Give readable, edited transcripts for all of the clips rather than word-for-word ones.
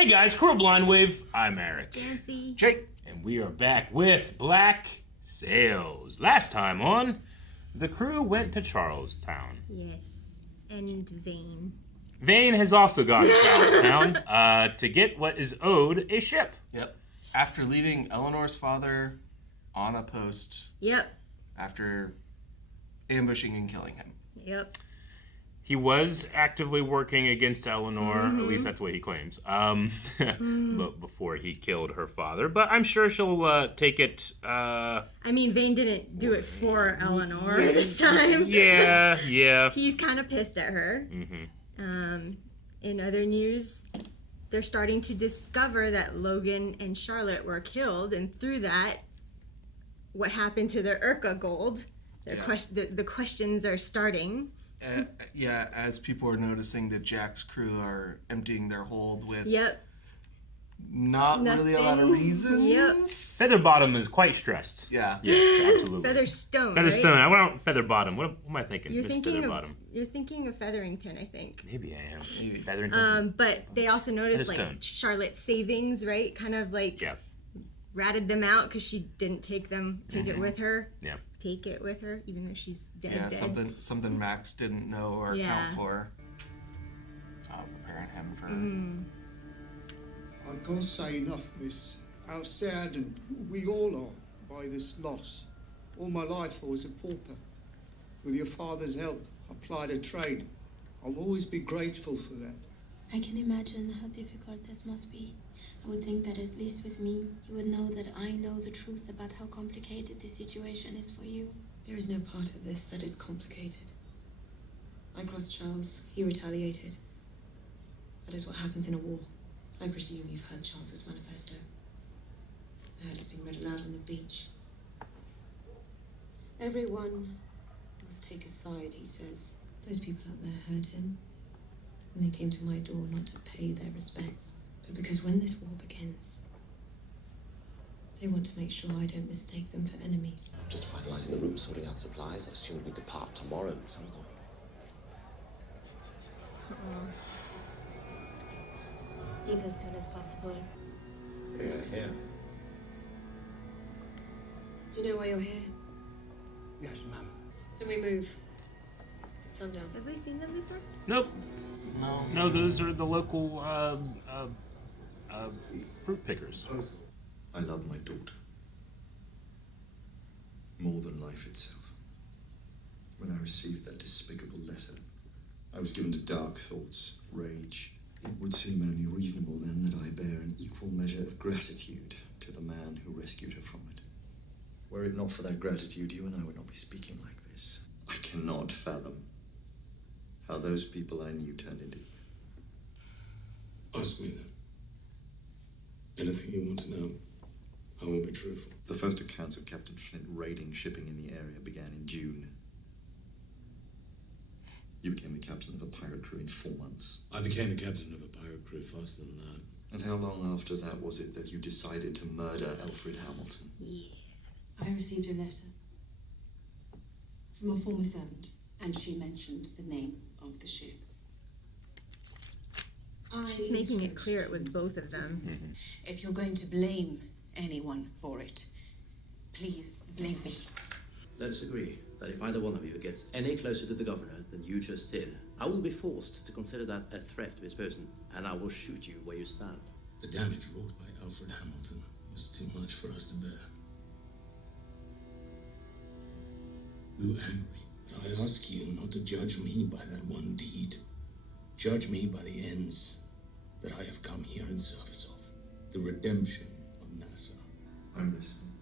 Hey guys, Coral Blind Wave. I'm Eric. Janci. Jake. And we are back with Black Sails. Last time on, the crew went to Charlestown. Yes, and Vane. Vane has also gone to Charlestown to get what is owed a ship. Yep. After leaving Eleanor's father on a post. Yep. After ambushing and killing him. Yep. He was actively working against Eleanor, at least that's what he claims, but before he killed her father. But I'm sure she'll take it... I mean, Vane didn't do it for Eleanor this time. Yeah. He's kind of pissed at her. In other news, they're starting to discover that Logan and Charlotte were killed, and through that, what happened to their Urka gold? The questions are starting. As people are noticing that Jack's crew are emptying their hold with not really a lot of reasons. Yep. Featherbottom is quite stressed. Yeah. Yes, absolutely. Featherstone. Featherstone. Right? I went Featherbottom. What am I thinking? You're Miss thinking Featherbottom. you're thinking of Featherington, I think. Maybe I am. Maybe Featherington. But they also noticed like Featherstone. Charlotte's savings, right? Kind of like ratted them out because she didn't take it with her. Yeah. Take it with her, even though she's dead. Yeah, dead. something Max didn't know or account for. Preparing him for. I can't say enough, miss, how saddened we all are by this loss. All my life I was a pauper. With your father's help, I plied a trade. I'll always be grateful for that. I can imagine how difficult this must be. I would think that at least with me, you would know that I know the truth about how complicated this situation is for you. There is no part of this that is complicated. I crossed Charles. He retaliated. That is what happens in a war. I presume you've heard Charles's manifesto. I heard it's been read aloud on the beach. Everyone must take a side, he says. Those people out there heard him. And they came to my door not to pay their respects, but because when this war begins, they want to make sure I don't mistake them for enemies. Just finalising the route, sorting out supplies. I assume we depart tomorrow at some point. Leave as soon as possible. Yeah. Do you know why you're here? Yes, ma'am. Then we move. It's sundown. Have we seen them before? Nope. No, those are the local fruit pickers. I love my daughter more than life itself. When I received that despicable letter, I was given to dark thoughts, rage. It would seem only reasonable then that I bear an equal measure of gratitude to the man who rescued her from it. Were it not for that gratitude, you and I would not be speaking like this. I cannot fathom how those people I knew turned into. Ask me then. Anything you want to know, I will be truthful. The first accounts of Captain Flint raiding shipping in the area began in June. You became the captain of a pirate crew in 4 months. I became the captain of a pirate crew faster than that. And how long after that was it that you decided to murder Alfred Hamilton? I received a letter from a former servant, and she mentioned the name of the ship. She's making it clear it was both of them. If you're going to blame anyone for it, please blame me. Let's agree that if either one of you gets any closer to the governor than you just did, I will be forced to consider that a threat to his person, and I will shoot you where you stand. The damage wrought by Alfred Hamilton was too much for us to bear. We were angry, but I ask you not to judge me by that one deed. Judge me by the ends that I have come here in service of. The redemption of Nassau. I'm listening.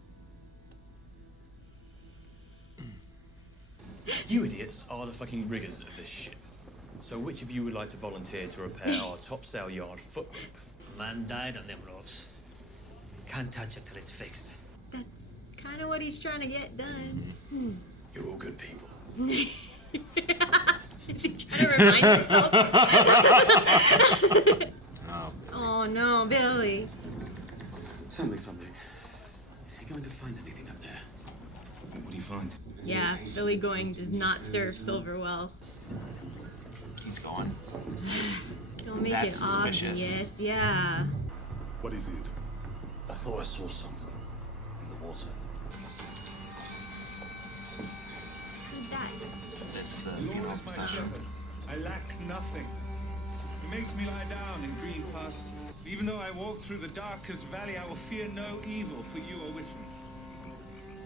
You idiots are the fucking riggers of this ship. So which of you would like to volunteer to repair our topsail yard foot rope? Man died on them ropes. Can't touch it till it's fixed. That's kind of what he's trying to get done. You're all good people. Is he trying to remind himself? Oh no, Billy. Tell me something. Is he going to find anything up there? What do you find? Yeah, Billy Going does not serve Silver well. He's gone. Don't make That's it suspicious. obvious. Yeah. What is it? I thought I saw something in the water. Who's that? It's the The funeral Lord is my procession. shepherd. I lack nothing. He makes me lie down in green pastures. Even though I walk through the darkest valley, I will fear no evil, for you are with me.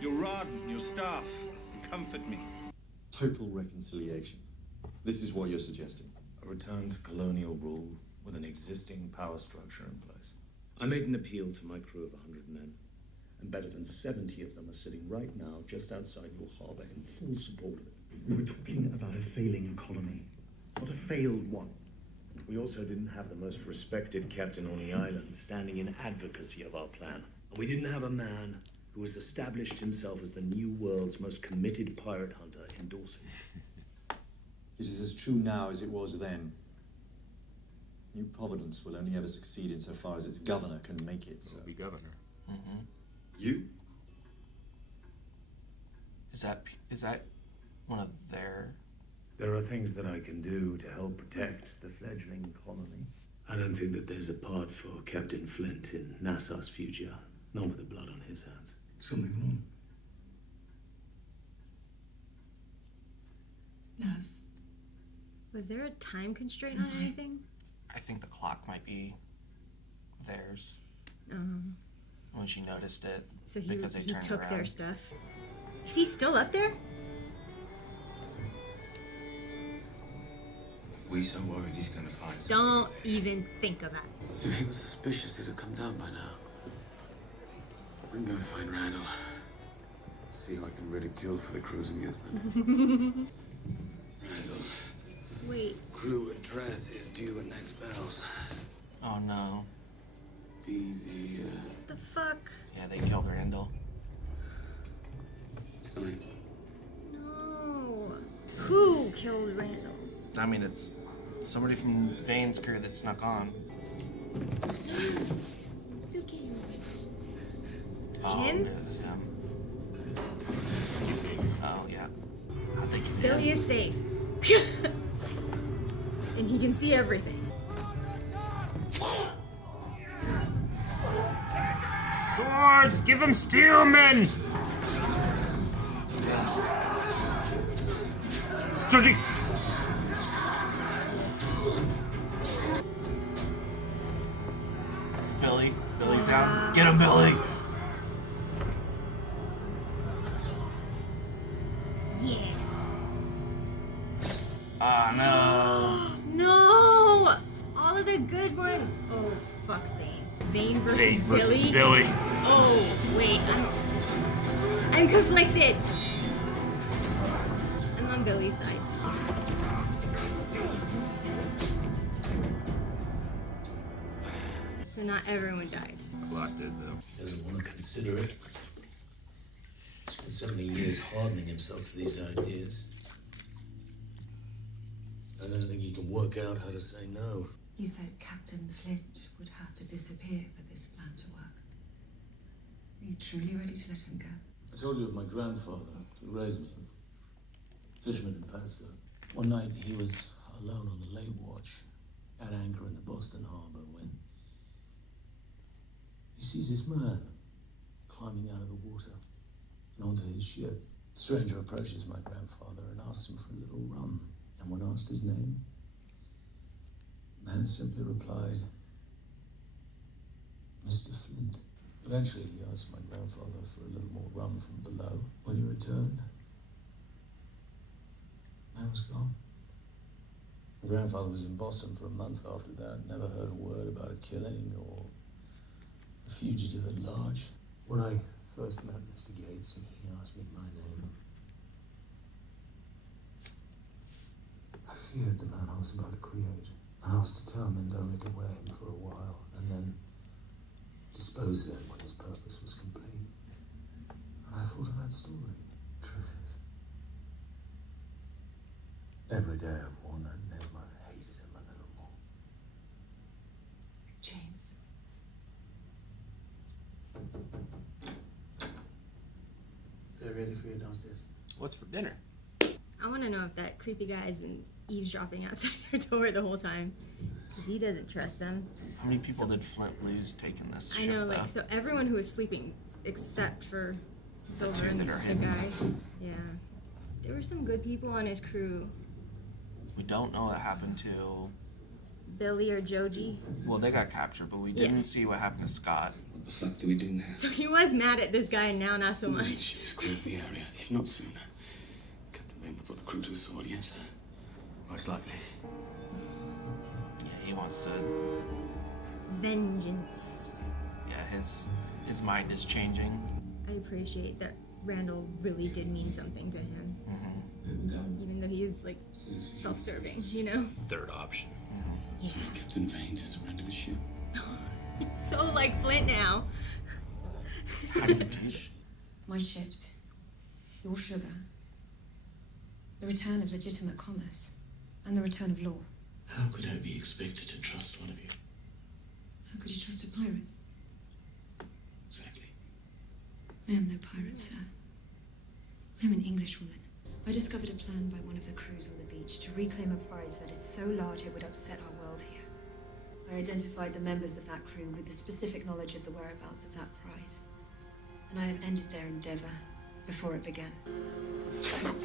Your rod and your staff comfort me. Total reconciliation. This is what you're suggesting. A return to colonial rule with an existing power structure in place. I made an appeal to my crew of 100 men, and better than 70 of them are sitting right now just outside your harbor in full support of it. We're talking about a failing colony, not a failed one. We also didn't have the most respected captain on the island standing in advocacy of our plan. And we didn't have a man who has established himself as the new world's most committed pirate hunter endorsing it. It is as true now as it was then. New Providence will only ever succeed insofar as its governor can make it so. Will be governor. Mm-hmm. You? Is that one of their... There are things that I can do to help protect the fledgling colony. I don't think that there's a part for Captain Flint in Nassau's future, not with the blood on his hands. Something wrong? Nerves. Was there a time constraint on anything? I think the clock might be theirs. When she noticed it, So because they he turned took around. their stuff. Is he still up there? If we so worried he's going to find something. Don't even think of that. If he was suspicious, he'd have come down by now. We can go and find Randall. See who I can ridicule for the crew's amusement. Randall. Wait. Crew address is due at next bells. Oh no. Be the, What the fuck? Yeah, they killed Randall. Tallying. No. Who killed Randall? I mean, it's somebody from Vane's crew that snuck on. Oh, Him? it was him. You see. Oh, yeah. How'd they get Billy him? is safe. And he can see everything. Swords! Give him steel, men! Georgie! It's Billy. Billy's down. Get him, Billy! Yes. Oh, no. No! All of the good ones. Oh, fuck Vane. Vane versus Billy? Oh, wait. I'm conflicted. I'm on Billy's side. So not everyone died. Clock did, though. Doesn't want to consider it. Spent so many years hardening himself to these ideas. I don't think he can work out how to say no. You said Captain Flint would have to disappear for this plan to work. Are you truly ready to let him go? I told you of my grandfather who raised me. Fisherman in Pastor. One night he was alone on the lake watch at anchor in the Boston harbor when he sees this man climbing out of the water and onto his ship. The stranger approaches my grandfather and asks him for a little rum. And when asked his name, the man simply replied, Mr. Flint. Eventually he asked my grandfather for a little more rum from below. When he returned, the man was gone. My grandfather was in Boston for a month after that, never heard a word about a killing or a fugitive at large. When I first met Mr. Gates, he asked me my name. I feared the man I was about to create, and I was determined only to wear him for a while, and then dispose of him when his purpose was complete. And I thought of that story. Truth is, every day I've worn that name, I've hated him a little more. James. They're ready for you downstairs. What's for dinner? I want to know if that creepy guy has been eavesdropping outside their door the whole time. Because he doesn't trust them. How many people did Flint lose taking this ship? I know, like, so everyone who was sleeping except for Silver and the hidden. guy. Yeah. There were some good people on his crew. We don't know what happened to Billy or Joji. Well, they got captured, but we didn't see what happened to Scott. What the fuck do we do now? So he was mad at this guy, and now not so much. Clear the area, if not sooner. Captain Vane will put the crew to the sword, yes? Most likely. Yeah, he wants to... Vengeance. Yeah, his mind is changing. I appreciate that Randall really did mean something to him. Even though he is, like, self-serving, you know? Third option. So Captain Vane to surrender the ship. He's so like Flint now. My ships, your sugar, the return of legitimate commerce, and the return of law. How could I be expected to trust one of you? How could you trust a pirate? Exactly. I am no pirate, sir. I am an Englishwoman. I discovered a plan by one of the crews on the beach to reclaim a prize that is so large it would upset our world here. I identified the members of that crew with the specific knowledge of the whereabouts of that prize. And I have ended their endeavor before it began.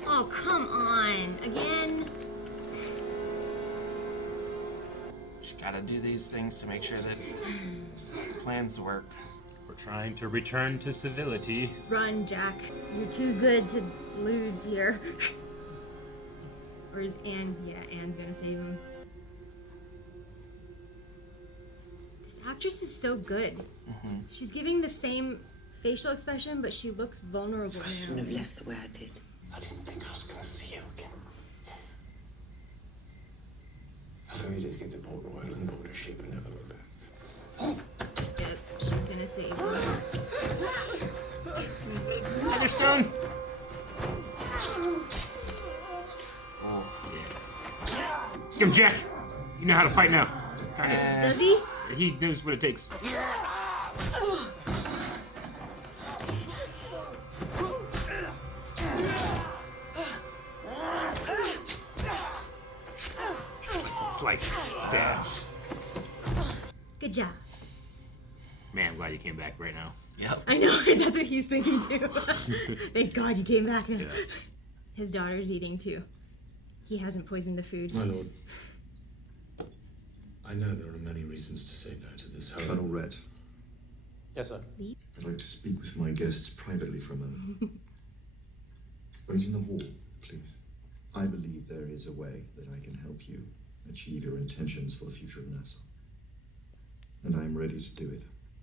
Oh, come on. Again? Just gotta do these things to make sure that plans work. We're trying to return to civility. Run, Jack. You're too good to lose here. Or is Anne? Yeah, Anne's gonna save him. This actress is so good. She's giving the same facial expression, but she looks vulnerable I shouldn't have now. left the way I did. I didn't think I was going to see you again. I thought you just get to Port Royal and board a ship and never look back. Yep, she's gonna save him. Stone. Oh, yeah. Get him, Jack. You know how to fight now. Does he? He knows what it takes. Slice. Stab. Good job. Man, I'm glad you came back right now. Yep. I know, that's what he's thinking too. Thank God you came back now. Yeah. His daughter's eating too. He hasn't poisoned the food. My lord, I know there are many reasons to say no to this. However, Colonel Rhett, Yes, sir. I'd like to speak with my guests privately for a moment. Wait in the hall, please. I believe there is a way that I can help you achieve your intentions for the future of Nassau. And I am ready to do it.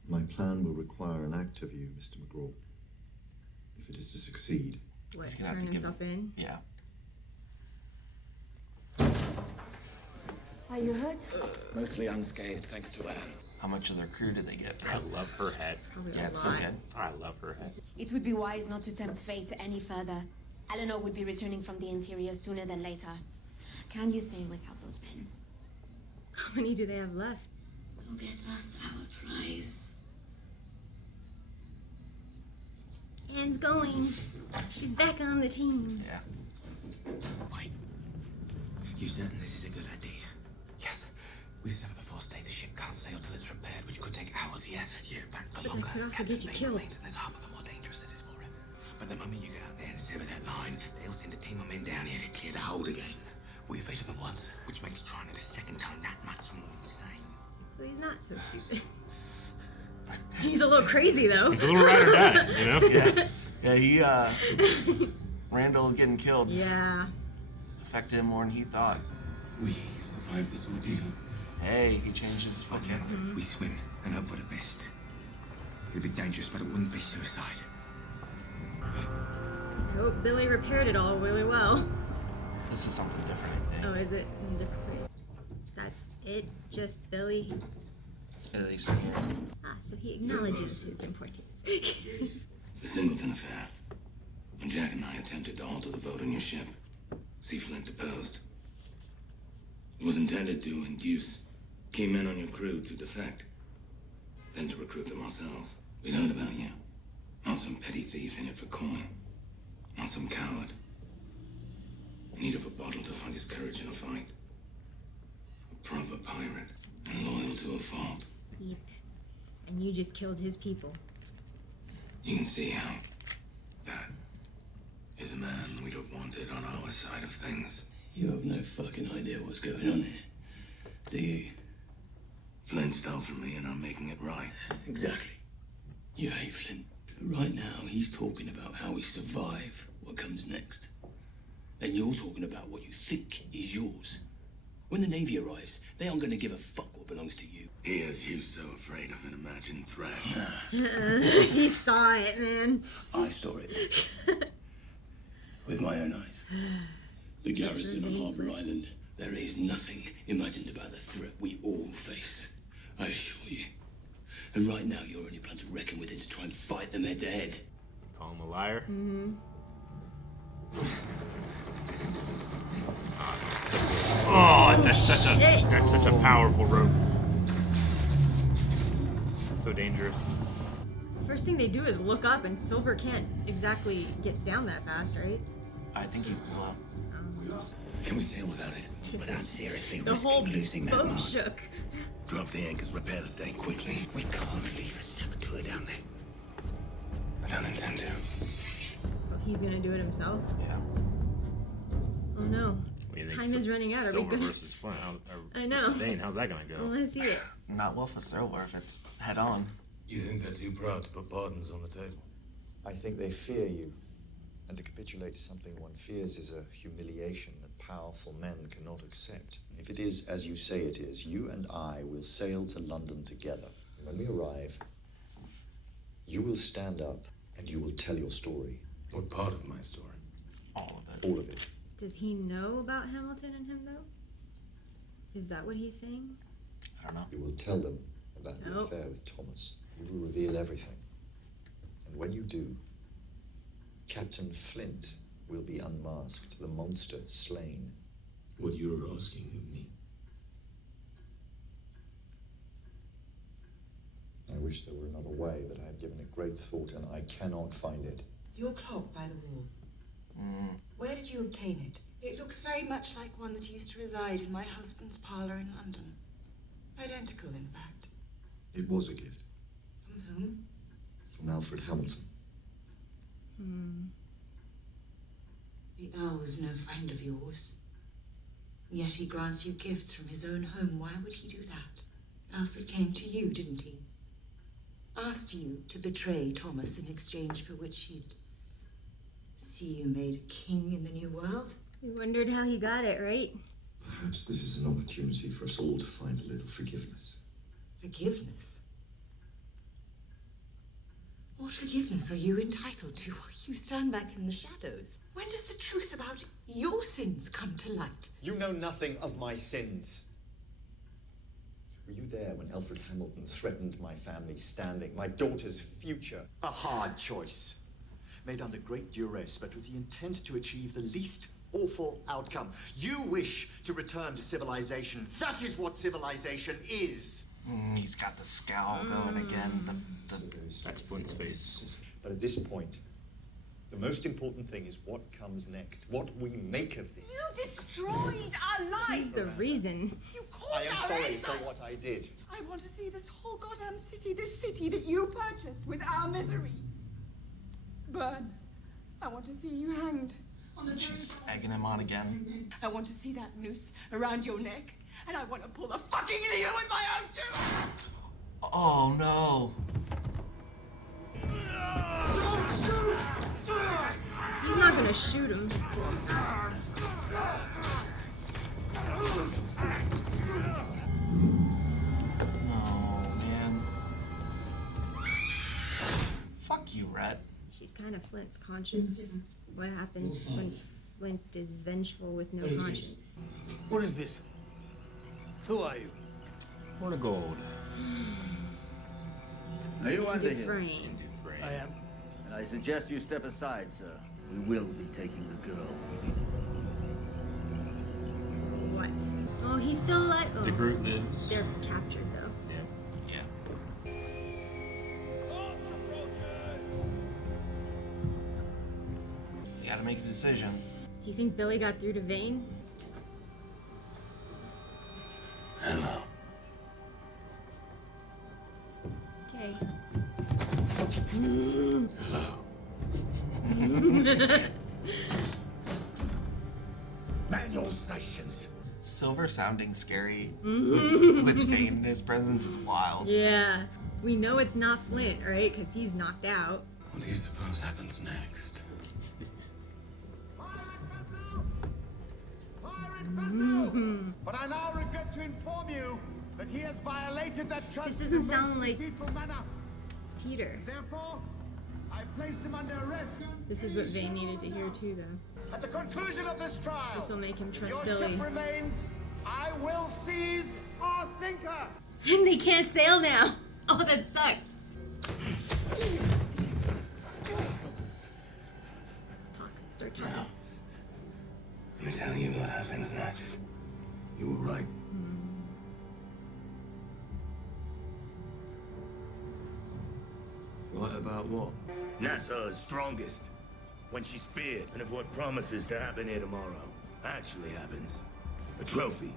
My plan will require an act of you, Mr. McGraw. If it is to succeed... What, He's gonna have turn to give himself in? Yeah. Are you hurt? Mostly unscathed, thanks to Anne. How much of their crew did they get? I love her hat. Probably Yeah, a it's so lot. good. I love her hat. It would be wise not to tempt fate any further. Eleanor would be returning from the interior sooner than later. Can you stay without those men? How many do they have left? Go get us our prize. Anne's going. She's back on the team. Yeah. Wait. You certain this is a good idea? Yes. We sever the forestay. The ship can't sail till it's repaired, which could take hours, yes? Yeah, back for But longer. that could also Captain get you Vane killed. remains in this harbor, the more dangerous it is for him. But the moment you get out there and sever that line, they'll send a team of men down here to clear the hold again. We evaded them once, which makes trying it a second time that much more insane. So he's not so stupid. He's a little crazy though. He's a little ride or die, you know? Yeah, Randall getting killed. Yeah. Affected him more than he thought. We survived this ordeal. Hey, he changed his fucking... We swim and hope for the best. It'd be dangerous, but it wouldn't be suicide. I hope Billy repaired it all really well. This is something different, I think. Oh, is it in a different place? That's it? Just Billy? At least here. Ah, so he acknowledges his importance. The Singleton affair. When Jack and I attempted to alter the vote on your ship, see Flint deposed. It was intended to induce key men on your crew to defect, then to recruit them ourselves. We heard about you. Not some petty thief in it for coin. Not some coward. In need of a bottle to find his courage in a fight. A proper pirate. and loyal to a fault. Yep. And you just killed his people. You can see how that is a man we'd have wanted on our side of things. You have no fucking idea what's going on here, do you? Flint stole from me and I'm making it right. Exactly. You hate Flint. Right now, he's talking about how we survive what comes next. And you're talking about what you think is yours. When the Navy arrives, they aren't going to give a fuck what belongs to you. He has you so afraid of an imagined threat. He saw it, man. I saw it. With my own eyes. The garrison on Harbour Island. There is nothing imagined about the threat we all face. I assure you. And right now, your only plan to reckon with is to try and fight them head to head. Call him a liar? Mm-hmm. Oh, that's such a powerful rope. So dangerous. First thing they do is look up, and Silver can't exactly get down that fast, right? I think he's below. Can we sail without it? Without seriously The whole losing that boat mark. shook. Drop the anchors, repair the stake quickly. We can't leave a saboteur down there. I don't intend to. Oh, he's gonna do it himself? Yeah. Oh no. What do you think, Time is running out. Are we Silver gonna... versus Flint. I know. Vane, how's that gonna go? I wanna see it. Not well for Silver if it's head on. You think they're too proud to put pardons on the table? I think they fear you. And to capitulate to something one fears is a humiliation that powerful men cannot accept. If it is as you say it is, you and I will sail to London together. When we arrive, you will stand up and you will tell your story. What part of my story? All of it. All of it. Does he know about Hamilton and him, though? Is that what he's saying? I don't know. You will tell them about the Nope. affair with Thomas. You will reveal everything. And when you do, Captain Flint will be unmasked, the monster slain. What you're asking of me? I wish there were another way, but I have given it great thought and I cannot find it. Your clock by the wall. Where did you obtain it? It looks very much like one that used to reside in my husband's parlour in London. Identical, in fact. It was a gift From whom? from Alfred Hamilton. The Earl was no friend of yours. Yet he grants you gifts from his own home. Why would he do that? Alfred came to you, didn't he? Asked you to betray Thomas in exchange for which he'd see you made a king in the New World. We wondered how he got it, right? Perhaps this is an opportunity for us all to find a little forgiveness. Forgiveness? What forgiveness are you entitled to while you stand back in the shadows? When does the truth about your sins come to light? You know nothing of my sins. Were you there when Alfred Hamilton threatened my family's standing, my daughter's future? A hard choice, made under great duress, but with the intent to achieve the least awful outcome. You wish to return to civilization. That is what civilization is. He's got the scowl going again. That's Flint's face. But at this point, the most important thing is what comes next, what we make of this. You destroyed our lives! He's the reason. You I caused am our sorry exile! for what I did. I want to see this whole goddamn city, this city that you purchased with our misery, burn. I want to see you hanged. She's egging him on again. I want to see that noose around your neck, and I want to pull the fucking lever with my own too! Oh no. He's not gonna shoot him. No, man. Fuck you, Rhett. She's kind of Flint's conscience. What happens when Flint is vengeful with no conscience? What is this? Who are you? Horn of Gold. Are you under here? Dufresne. I am. And I suggest you step aside, sir. We will be taking the girl. What? Oh, he's still alive. Oh, The Groot lives. they're captured though. Yeah. You gotta make a decision. Do you think Billy got through to Vane? Hello. Okay. Manual stations. Silver sounding scary with Vane in his presence is wild. Yeah. We know it's not Flint, right? Because he's knocked out. What do you suppose happens next? But I now regret to inform you that he has violated that trust. This doesn't sound like Peter. Therefore, I placed him under arrest. This is what Vane needed to hear too, though. At the conclusion of this trial, This will make him trust your Billy. ship remains. I will seize or sink her. And they can't sail now. Oh, that sucks. Start talking. Let me tell you what happens next. You were right. Right about what? Nassau's strongest. When she's feared, and if what promises to happen here tomorrow actually happens. A trophy.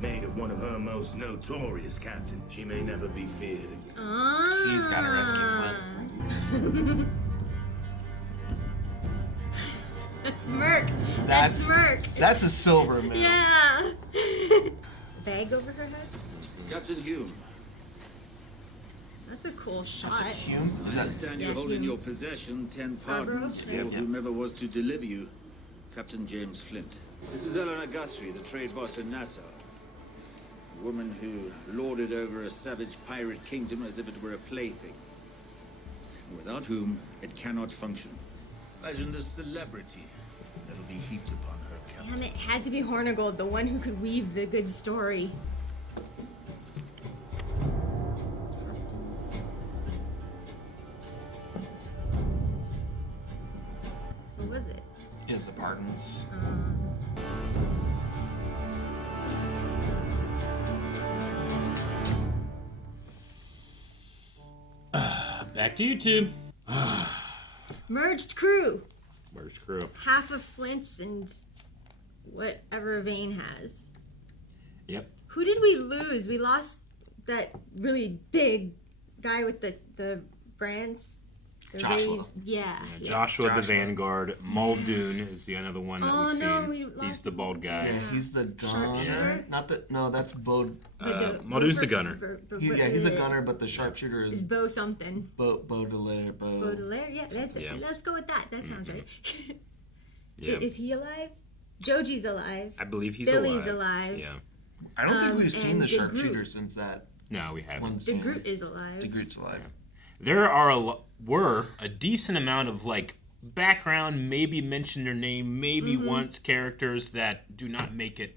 Made of one of her most notorious captains. She may never be feared again. He's gotta rescue Flint. That smirk. That smirk. That's a silver move. Yeah. Bag over her head? Captain Hume. That's a cool shot. Hume? I understand you hold in Hume. your possession 10 Scarborough? pardons for Yep. whomever was to deliver you, Captain James Flint. This is Eleanor Guthrie, the trade boss in Nassau. A woman who lorded over a savage pirate kingdom as if it were a plaything. Without whom it cannot function. Imagine the celebrity that'll be heaped upon her account. Damn it, had to be Hornigold, the one who could weave the good story. What was it? Is the pardons. Back to you two. Merged crew. Merged crew. Half of Flint's and whatever Vane has. Yep. Who did we lose? We lost that really big guy with the brands. The Joshua. raised- yeah. Joshua the Vanguard. Muldoon is the other one that Oh, we've no, seen. we He's lost the bald guy. Yeah, he's the gunner. Sharpshooter? Not the. No, that's Bo. Muldoon's the gunner. He's a gunner, but the sharpshooter Is is Bo something? Baudelaire. Baudelaire? Yeah, that's Yeah. it. Let's go with that. That sounds right. Yeah. Is he alive? Joji's alive. I believe he's Billy's alive. alive. Yeah. I don't think we've seen and the De Groot. sharpshooter since that. No, we haven't. one De scene. Groot is alive. De Groot's alive. There were a decent amount of like background, maybe mention their name, maybe once characters that do not make it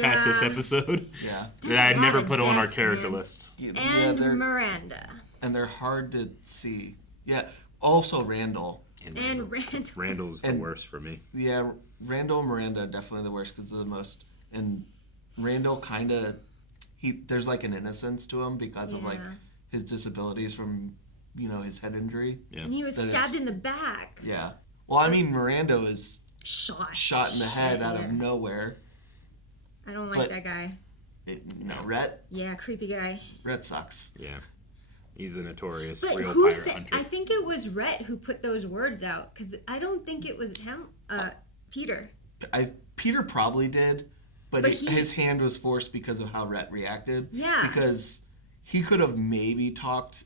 past this episode. Yeah. That I There's a never lot put of on our death, character man. list. Yeah, And they're- Miranda. and they're hard to see. Yeah. Also Randall. And Randall. Randall's the And- worst for me. Yeah, Randall and Miranda are definitely the worst because they're the most. And Randall kind of, there's like an innocence to him because of like Yeah. his disabilities from, his head injury. Yeah. And he was That stabbed is- in the back. Yeah. Well, I mean, Miranda was Shot in the head out Yeah. of nowhere. I don't like But- that guy. Rhett Yeah, creepy guy. sucks. Yeah. He's a notorious But real who pirate said? hunter. I think it was Rhett who put those words out because I don't think it was him. Peter. Peter probably did, but, But he- his hand was forced because of how Rhett reacted. Yeah. Because he could have maybe talked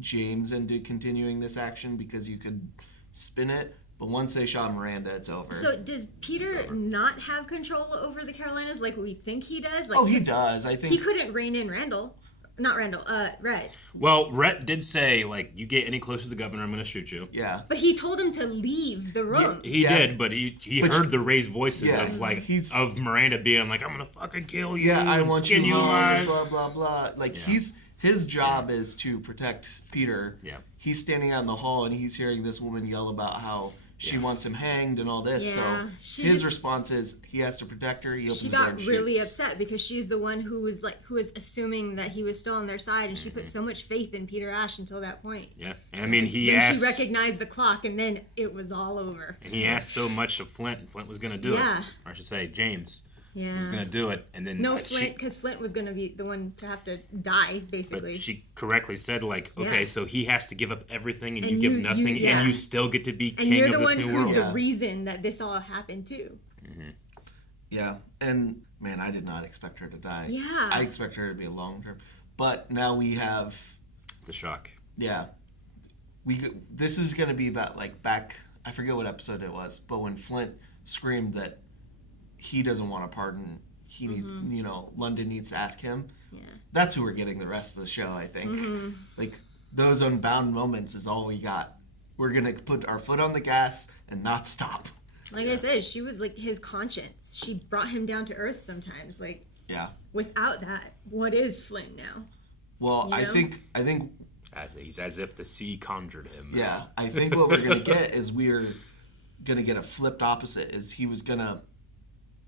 James into continuing this action because you could spin it, but once they shot Miranda, it's over. So does Peter not have control over the Carolinas like we think he does? Like Oh, he his- does. I think he couldn't rein in Randall. Not Randall. Rhett. Well, Rhett did say, like, you get any closer to the governor, I'm going to shoot you. Yeah. But he told him to leave the room. He did, but he But heard the raised voices Yeah, of, like, he's- of Miranda being like, I'm going to fucking kill you. Yeah, I and want skin you alive. alive, blah, blah, blah. Like, his job is to protect Peter. Yeah. He's standing out in the hall and he's hearing this woman yell about how she wants him hanged and all this. Yeah, So she his just- response is he has to protect her. He opens She the door got and really shoots. upset because she's the one who was assuming that he was still on their side, and she put so much faith in Peter Ash until that point. Yeah, and I mean, he then asked, she recognized the clock, and then it was all over. and he asked so much of Flint, and Flint was going to do Yeah. it. Or I should say, James. Yeah. who's gonna do it, and then no Flint, because Flint was gonna be the one to have to die, basically. But she correctly said, like, okay, Yeah. so he has to give up everything, and you And give you- nothing, yeah. and you still get to be And king you're of the this one new who's world. the reason that this all happened too. Yeah, and man, I did not expect her to die. Yeah. I expect her to be a long term, but now we have the shock. Yeah, this is gonna be about like back. I forget what episode it was, but when Flint screamed that he doesn't want a pardon, he needs, London needs to ask him. Yeah. That's who we're getting the rest of the show, I think. Like those unbound moments is all we got. We're gonna put our foot on the gas and not stop. Like I said, she was like his conscience. She brought him down to earth sometimes. Like, yeah. Without that, what is Flint now? Well, You know? I think he's as if the sea conjured him. Yeah, I think what we're gonna get is we're gonna get a flipped opposite. Is he was gonna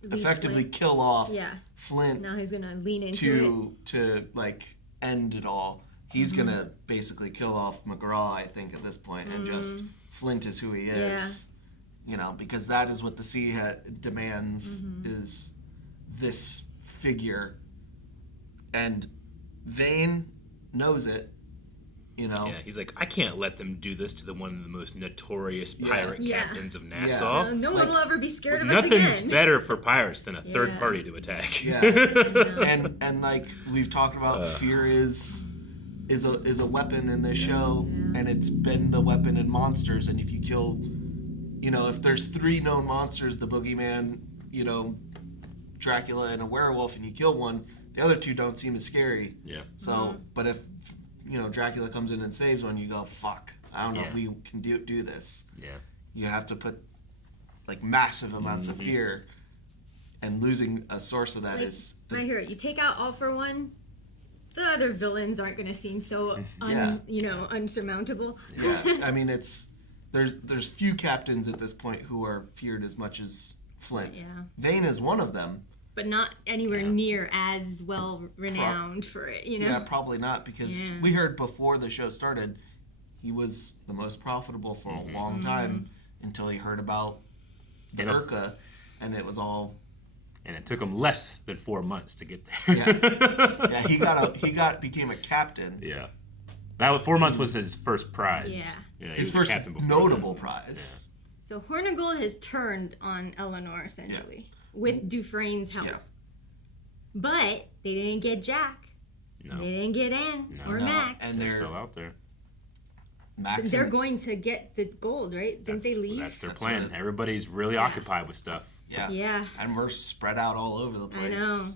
effectively Flint. kill off Yeah. Flint. Now he's gonna lean into to like end it all. He's gonna basically kill off McGraw, I think, at this point, and just Flint is who he is. You know, because that is what the sea demands is this figure, and Vane knows it. You know, Yeah, he's like, I can't let them do this to the one of the most notorious pirate Yeah. captains of Nassau. No one will ever be scared of us Nothing's again. better for pirates than a third Yeah. party to attack. Yeah, and like we've talked about, fear is a weapon in this show, and it's been the weapon in monsters. And if you kill, if there's 3 known monsters, the boogeyman, Dracula, and a werewolf, and you kill one, the other 2 don't seem as scary. Yeah. So, but if Dracula comes in and saves one, you go, fuck, I don't know if we can do this. Yeah. You have to put like massive amounts of fear, and losing a source of that is My hero, you take out All for One, the other villains aren't going to seem so unsurmountable. Yeah, I mean there's few captains at this point who are feared as much as Flint. Yeah. Vane is one of them. But not anywhere near as well renowned for it, Yeah, probably not, because we heard before the show started, he was the most profitable for a long time until he heard about the Urca, and it was all. And it took him less than 4 months to get there. he became a captain. Yeah, that 4 months was his first prize. Yeah. His first notable prize. So Hornigold has turned on Eleanor, essentially, with Dufresne's help. Yeah. But they didn't get Jack. No. They didn't get Anne or Max. And they're still out there. Max They're going to get the gold, right? Didn't they leave? That's their plan. Everybody's really occupied with stuff. Yeah. Yeah. And we're spread out all over the place. I know.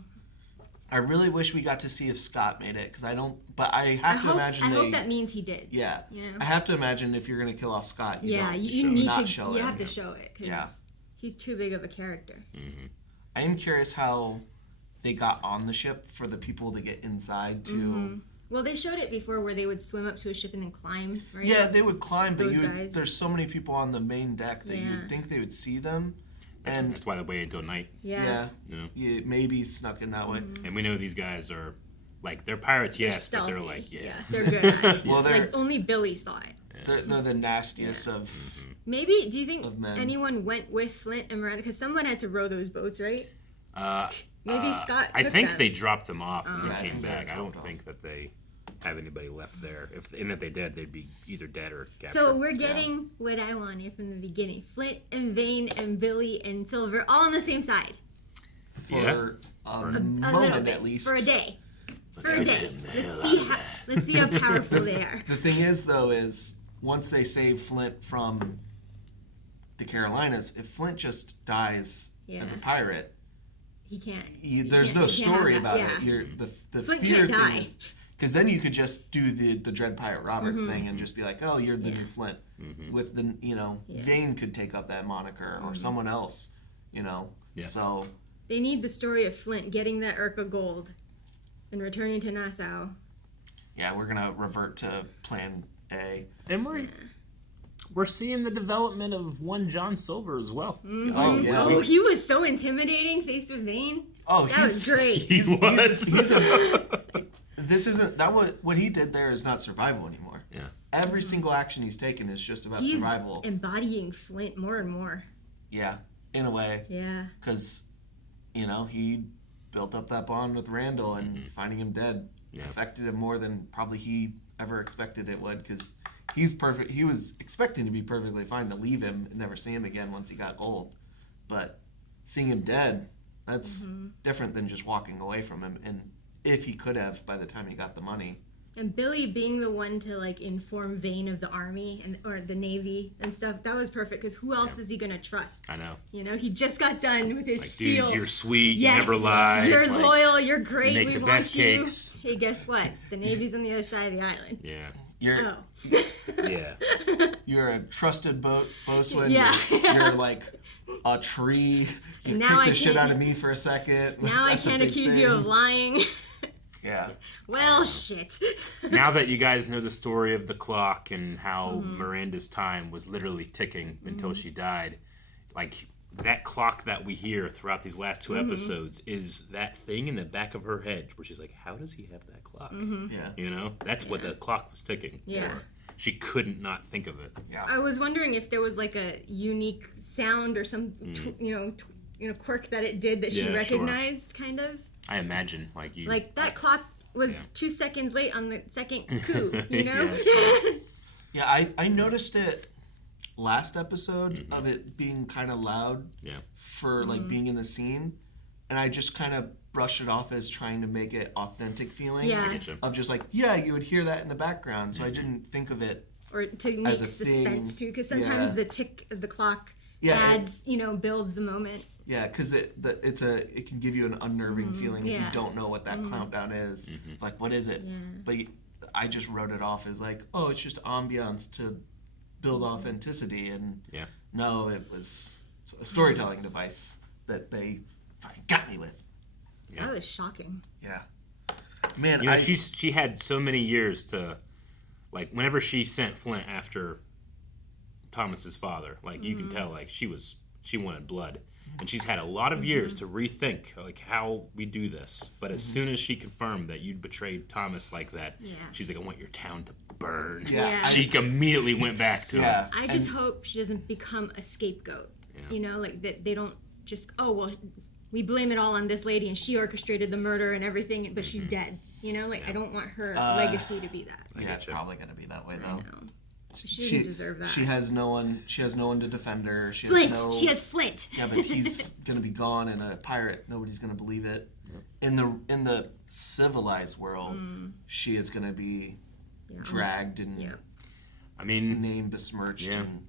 I really wish we got to see if Scott made it, because I don't. But I have to imagine. I hope that means he did. Yeah. You know? I have to imagine if you're going to kill off Scott, you you need not to show you him. have to show it because he's too big of a character. I am curious how they got on the ship for the people to get inside to. Well, they showed it before where they would swim up to a ship and then climb, right? Yeah, they would climb, but Those guys. there's so many people on the main deck that you would think they would see them. And that's why they waited until night. Yeah. You maybe snuck in that way. And we know these guys are, like, they're pirates, yes, but they're like, they're good at it. Well, they're like, only Billy saw it. they're the nastiest of. Maybe, do you think men. anyone went with Flint and Miranda? Because someone had to row those boats, right? Maybe Scott I took think them. they dropped them off and Yeah, I they came think they back. I don't dropped think that they have anybody left there. If they did, they'd be either dead or captured. So we're getting what I wanted from the beginning. Flint and Vane and Billy and Silver all on the same side. For a little moment bit, at least. For a day. Let's For a get day. them Let's see how powerful they are. The thing is, though, is once they save Flint from the Carolinas, if Flint just dies as a pirate, He can't. there's no story about it. The Flint fear can't thing die. is, because then you could just do the Dread Pirate Roberts thing and just be like, oh, you're the new Flint. With the Vane could take up that moniker or someone else, So They need the story of Flint getting that Urca gold and returning to Nassau. yeah, we're gonna revert to Plan A. And we're seeing the development of one John Silver as well. Oh yeah. Oh, he was so intimidating faced with Vane. Oh, that was great. He's this isn't that what he did there is not survival anymore. Yeah. Every single action he's taken is just about He's survival. embodying Flint more and more. Yeah, in a way. Yeah. Because you know, he built up that bond with Randall, and finding him dead affected him more than probably he ever expected it would, because he's perfect. He was expecting to be perfectly fine to leave him and never see him again once he got gold. But seeing him dead, that's different than just walking away from him. And if he could have by the time he got the money. And Billy being the one to like inform Vane of the army and or the navy and stuff, that was perfect, because who else is he gonna trust? I know. You know, he just got done with his like, spiel. Dude, you're sweet. Yes, You never lie. You're like, loyal. You're great. Make we the want best you. cakes. Hey, guess what? The navy's on the other side of the island. Yeah. You're yeah. You're a trusted boatswain. Yeah. You're like a tree. You kicked the shit out of me for a second. Now I can't accuse you of lying. Yeah. Well, shit. Now that you guys know the story of the clock and how Miranda's time was literally ticking until she died, like that clock that we hear throughout these last two episodes is that thing in the back of her head where she's like, how does he have that clock? Yeah. You know, that's what the clock was ticking. Yeah. For. She couldn't not think of it. Yeah. I was wondering if there was like a unique sound or some, quirk that it did that she recognized, kind of. I imagine, like you. Like that clock was 2 seconds late on the second coup, you know? Yeah, I noticed it last episode of it being kind of loud for like being in the scene, and I just kind of brushed it off as trying to make it authentic feeling of just like, you would hear that in the background, so I didn't think of it or to make suspense too, because sometimes the tick of the clock adds, builds the moment. Yeah, because it can give you an unnerving feeling if you don't know what that countdown is. Like, what is it? But I just wrote it off as like, oh, it's just ambiance to build authenticity, and no, it was a storytelling device that they fucking got me with. Yeah. That was shocking. Yeah, man. She had so many years to, like, whenever she sent Flint after Thomas's father, like you can tell, like she wanted blood. And she's had a lot of years to rethink like how we do this. But as soon as she confirmed that you'd betrayed Thomas like that, she's like, I want your town to burn. Yeah. She immediately went back to it. I just hope she doesn't become a scapegoat. Yeah. Like that they don't just, we blame it all on this lady and she orchestrated the murder and everything, but she's dead. I don't want her legacy to be that. Yeah, it's probably going to be that way though. I know. She doesn't deserve that. She has no one. She has no one to defend her. She has Flint. Yeah, but he's gonna be gone, and a pirate. Nobody's gonna believe it. In the civilized world, she is gonna be dragged and name besmirched. And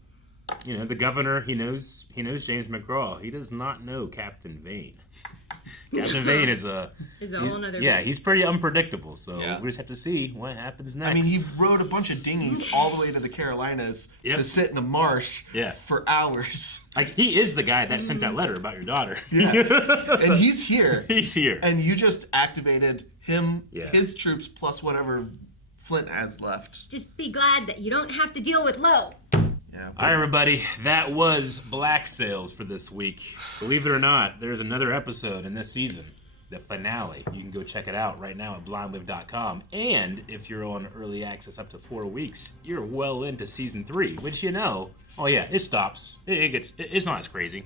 the governor, he knows James McGraw. He does not know Captain Vane. Captain Vane is a whole nother. Yeah, he's pretty unpredictable. So we just have to see what happens next. I mean, he rode a bunch of dinghies all the way to the Carolinas to sit in a marsh for hours. Like, he is the guy that sent that letter about your daughter. Yeah, and he's here. He's here. And you just activated him, his troops, plus whatever Flint has left. Just be glad that you don't have to deal with Lo. Yeah. All right, everybody. That was Black Sails for this week. Believe it or not, there's another episode in this season, the finale. You can go check it out right now at blindlive.com. And if you're on early access up to 4 weeks, you're well into season 3, which it stops. It's not as crazy.